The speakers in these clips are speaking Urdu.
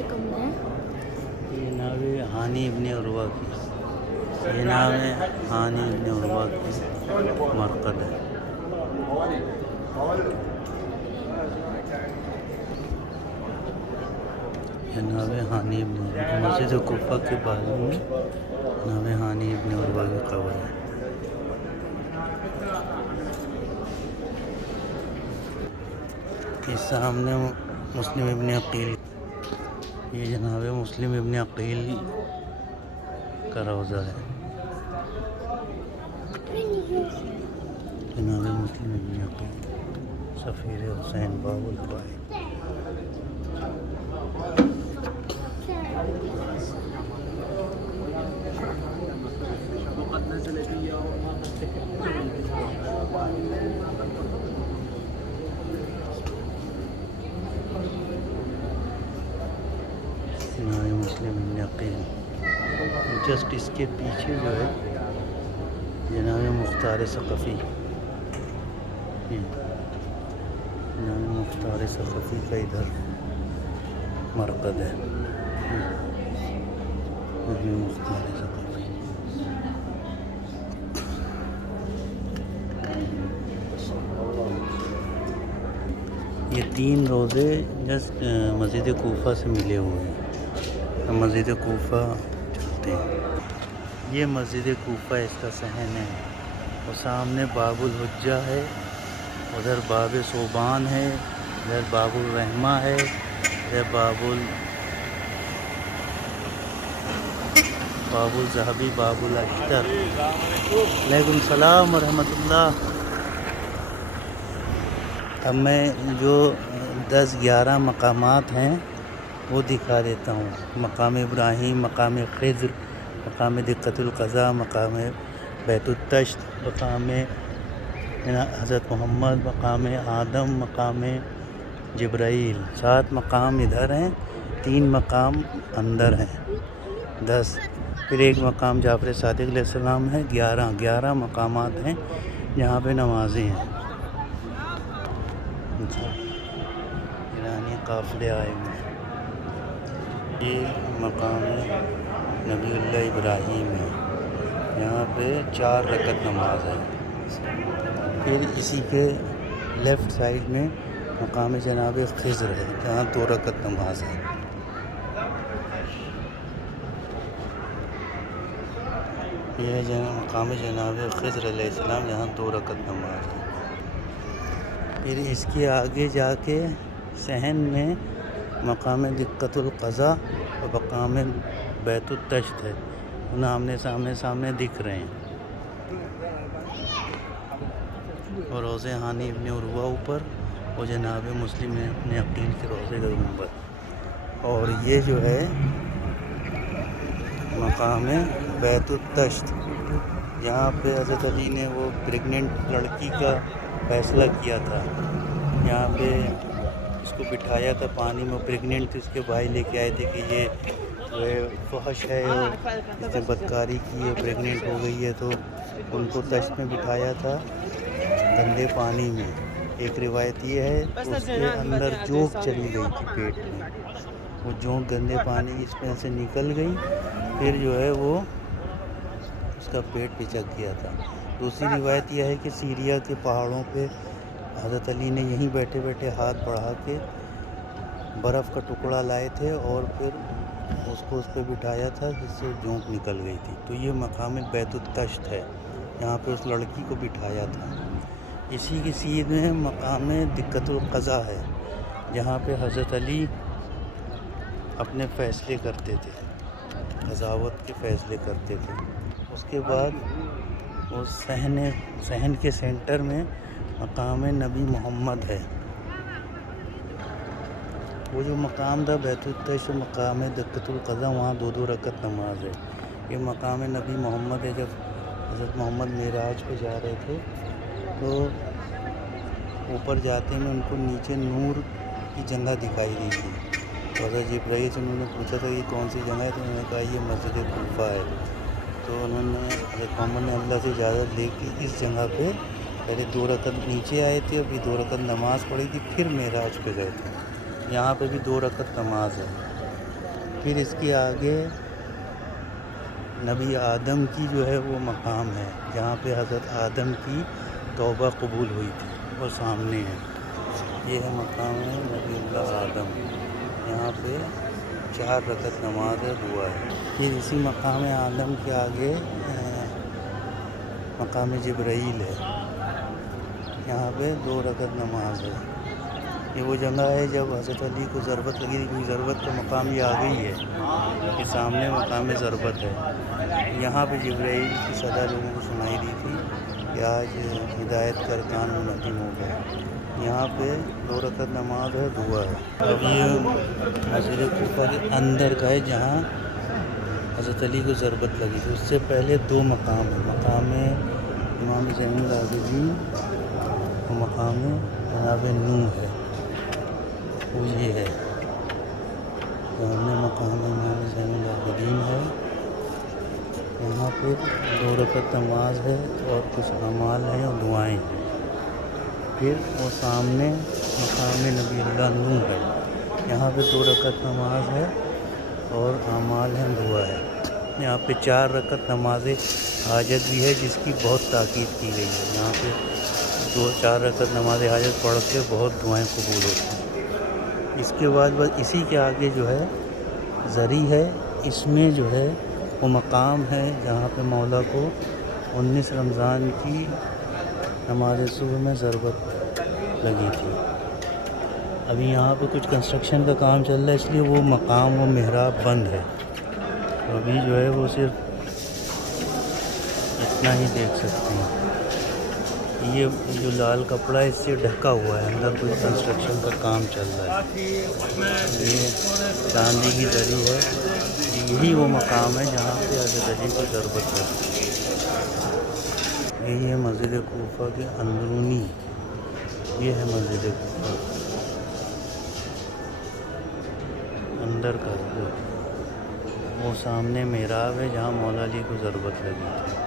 یہ ناو ہانی ابن عروہ کی، یہ ناو ہانی ابن عروہ کی مرقد ہے۔ یہ ناو ہانی ابن عروہ، مسجد کوفہ کے بازو میں ناو ہانی ابن عروہ کی قبر ہے۔ اس سامنے مسلم ابن عقیل، یہ جناب مسلم ابن عقیل کا روضہ ہے۔ جناب مسلم ابن عقیل سفیر حسین باب الفوائد۔ جناب مسلم ابن عقیل، جسٹ اس کے پیچھے جو ہے جناب مختار ثقفی، جناب مختار ثقفی کا ادھر مرقد ہے۔ جناب مختار ثقفی، یہ تین روزے جسٹ مسجد کوفہ سے ملے ہوئے ہیں۔ مسجد کوفہ چلتے ہیں، یہ مسجد کوفہ اس کا صحن ہے، اور سامنے باب الحجہ ہے، ادھر باب صوبان ہے، ادھر باب الرحمہ ہے، ادھر باب الذہبی، باب الاشتر۔ علیکم السلام ورحمۃ اللہ۔ اب میں جو 10-11 مقامات ہیں وہ دکھا دیتا ہوں۔ مقام ابراہیم، مقام خضر، مقام دقت القضا، مقام بیت التشت، مقام حضرت محمد، مقام آدم، مقام جبرائیل۔ 7 مقام ادھر ہیں، 3 مقام اندر ہیں، 10۔ پھر ایک مقام جعفر صادق علیہ السلام ہے، 11 مقامات ہیں جہاں پہ نمازیں ہیں۔ ایرانی قافلے آئے ہوئے ہیں۔ یہ مقام نبی اللہ ابراہیم ہے، یہاں پہ 4 رکعت نماز ہے۔ پھر اسی کے لیفٹ سائڈ میں مقام جناب خضر ہے، جہاں 2 رکعت نماز ہے۔ یہ ہے مقام جناب خضر علیہ السلام، جہاں 2 رکعت نماز ہے۔ پھر اس کے آگے جا کے صحن میں مقام دقت القضا اور مقام بیت التشت ہے، انہیں آمنے سامنے دکھ رہے ہیں۔ اور روضہ ہانی ابن عروہ اوپر، اور جناب مسلم ابن عقیل کے روضے کا گنبد۔ اور یہ جو ہے مقام بیت التشت، یہاں پہ حضرت علی نے وہ پریگننٹ لڑکی کا فیصلہ کیا تھا، یہاں پہ اس کو بٹھایا تھا پانی میں، پریگننٹ تھی، اس کے بھائی لے کے آئے تھے کہ یہ جو ہے فحش ہے اور اس نے بدکاری کی ہے، پریگننٹ ہو گئی ہے، تو ان کو تشت میں بٹھایا تھا گندے پانی میں۔ ایک روایت یہ ہے اس کے اندر جوک چلی گئی تھی پیٹ میں، وہ جوک گندے پانی اس میں سے نکل گئی، پھر جو ہے وہ اس کا پیٹ پچک گیا تھا۔ دوسری روایت یہ ہے کہ سیریا کے پہاڑوں پہ حضرت علی نے یہیں بیٹھے بیٹھے ہاتھ بڑھا کے برف کا ٹکڑا لائے تھے اور پھر اس کو اس پہ بٹھایا تھا، جس سے جونک نکل گئی تھی۔ تو یہ مقام بیت التشت ہے، یہاں پہ اس لڑکی کو بٹھایا تھا۔ اسی کی سیدھ میں مقام دقت القضا ہے، جہاں پہ حضرت علی اپنے فیصلے کرتے تھے، قضاوت کے فیصلے کرتے تھے۔ اس کے بعد اس صحن کے سینٹر میں مقام نبی محمد ہے۔ وہ جو مقام تھا بیت التشت، مقام دقت القضا، وہاں 2 رکعت نماز ہے۔ یہ مقام نبی محمد ہے۔ جب حضرت محمد معراج پہ جا رہے تھے تو اوپر جاتے میں ان کو نیچے نور کی جگہ دکھائی دی تھی، تو حضرت جبرائیل سے انہوں نے پوچھا تھا یہ کون سی جگہ ہے، تو انہوں نے کہا یہ مسجد کوفہ ہے۔ تو انہوں نے حضرت محمد نے اللہ سے اجازت لے کے اس جگہ پہ پہلے 2 رکعت نیچے آئے تھے، ابھی 2 رکعت نماز پڑھی تھی، پھر معراج پہ گئے تھے۔ یہاں پہ بھی 2 رکعت نماز ہے۔ پھر اس کے آگے نبی آدم کی جو ہے وہ مقام ہے، جہاں پہ حضرت آدم کی توبہ قبول ہوئی تھی، وہ سامنے ہے۔ یہ ہے مقام ہے نبی اللہ آدم، یہاں پہ 4 رکعت نماز ہے، دعا ہے۔ پھر اسی مقام آدم کے آگے مقام جبرائیل ہے، یہاں پہ 2 رکعت نماز ہے۔ یہ وہ جگہ ہے جب حضرت علی کو ضربت لگی تھی، ضربت کا مقام یہ آگے ہی ہے، یہ سامنے مقام ضربت ہے۔ یہاں پہ جبرائیل کی صدا لوگوں کو سنائی دی تھی کہ آج ہدایت کا ارکان منظم ہو گیا۔ یہاں پہ 2 رکعت نماز ہے، دعا ہے۔ اب یہ مسجد کوفہ کے اندر کا ہے جہاں حضرت علی کو ضربت لگی تھی۔ اس سے پہلے 2 مقام ہیں، مقام امام زین العابدین اور مقام جناب نوح ہے، وہ یہ ہے۔ سامنے مقام امام زین العابدین ہے، یہاں پہ 2 رکعت نماز ہے اور کچھ اعمال ہیں اور دعائیں ہیں۔ پھر وہ سامنے مقام نبی اللہ نوح ہے، یہاں پہ 2 رکعت نماز ہے اور اعمال ہیں، دعا ہے۔ یہاں پہ 4 رکعت نماز حاجت بھی ہے، جس کی بہت تاکید کی گئی ہے۔ یہاں پہ 4 رکعت نماز حاجت پڑھ کے بہت دعائیں قبول ہوتی ہیں۔ اس کے بعد بس اسی کے آگے جو ہے زری ہے، اس میں جو ہے وہ مقام ہے جہاں پہ مولا کو 19 رمضان کی نماز صبح میں ضربت لگی تھی۔ ابھی یہاں پہ کچھ کنسٹرکشن کا کام چل رہا ہے، اس لیے وہ مقام و محراب بند ہے، تو ابھی جو ہے وہ صرف اتنا ہی دیکھ سکتے ہیں۔ یہ جو لال کپڑا ہے اس سے ڈھکا ہوا ہے، اندر کوئی کنسٹرکشن کا کام چل رہا ہے۔ یہ چاندی کی دری ہے، یہی وہ مقام ہے جہاں پہ حضرت علی کو ضربت لگی۔ یہی ہے مسجد کوفہ کے اندرونی، یہ ہے مسجد کوفہ اندر کا، وہ سامنے محراب ہے جہاں مولا علی کو ضربت لگی تھی۔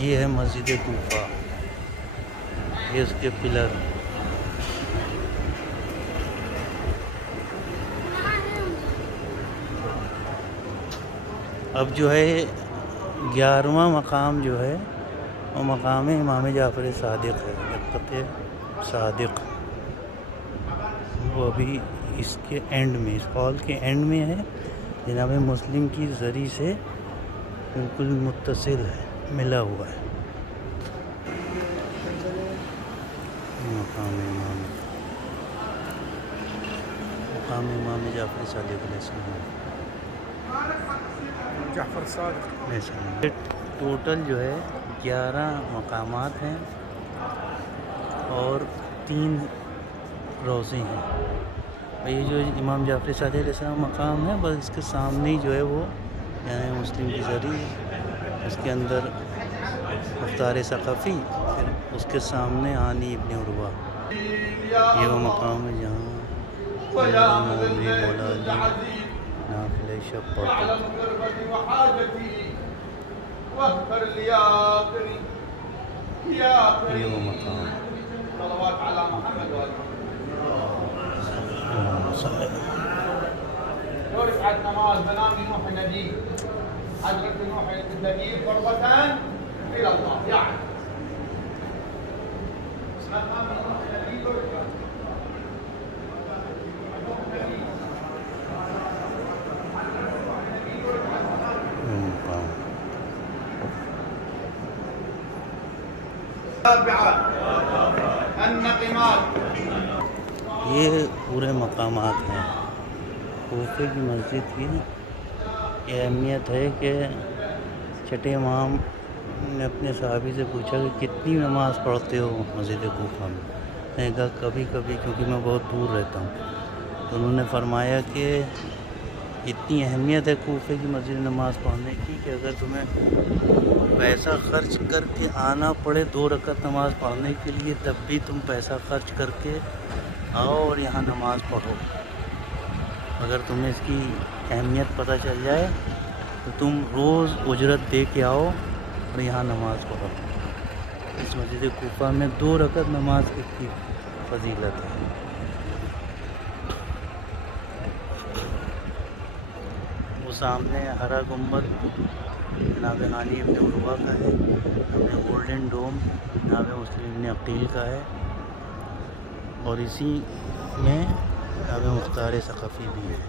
یہ ہے مسجد کوفہ، یہ اس کے پلر۔ اب جو ہے 11واں مقام جو ہے وہ مقام امام جعفر صادق ہے، نقطۂ صادق۔ وہ ابھی اس کے اینڈ میں، اس ہال کے اینڈ میں ہے، جناب مسلم کی زری سے بالکل متصل ہے، ملا ہوا ہے۔ مقام امام جعفر صادق علیہ السلام، جعفر صادق علیہ السلام۔ ٹوٹل جو ہے 11 مقامات ہیں اور 3 روضے ہیں۔ اور یہ جو امام جعفر صادق علیہ السلام مقام ہے، بس اس کے سامنے ہی جو ہے وہ یعنی مسلم کی زری ہے، اس کے اندر مختار ثقفی، پھر اس کے سامنے عانی ابن عروہ۔ یہ وہ مقام ہے جہاں مولا علی نافلہ شب پڑھتے تھے۔ یہ وہ مقام ہے۔ يرفع النماز بنام نوح النجيب حضرت نوح النجيب قربتان إلى الله يعني مقام نوح النجيب يرفع یہ پورے مقامات ہیں کوفے کی مسجد کی۔ یہ اہمیت ہے کہ چھٹے امام نے اپنے صحابی سے پوچھا کہ کتنی نماز پڑھتے ہو مسجد کوفہ میں؟ میں نے کہا کبھی کبھی، کیونکہ میں بہت دور رہتا ہوں۔ تو انہوں نے فرمایا کہ اتنی اہمیت ہے کوفے کی مسجد نماز پڑھنے کی کہ اگر تمہیں پیسہ خرچ کر کے آنا پڑے 2 رکعت نماز پڑھنے کے لیے، تب بھی تم پیسہ خرچ کر کے آؤ اور یہاں نماز پڑھو۔ اگر تمہیں اس کی اہمیت پتہ چل جائے تو تم روز اجرت دے کے آؤ اور یہاں نماز پڑھو۔ اس مسجد کوفہ میں 2 رکعت نماز کی فضیلت ہے۔ وہ سامنے ہرا گنبد جناب غانی ابن عروہ کا ہے، ہمیں گولڈن ڈوم جناب مسلم ابن عقیل کا ہے، اور اسی میں جناب مختار ثقفی بھی ہے۔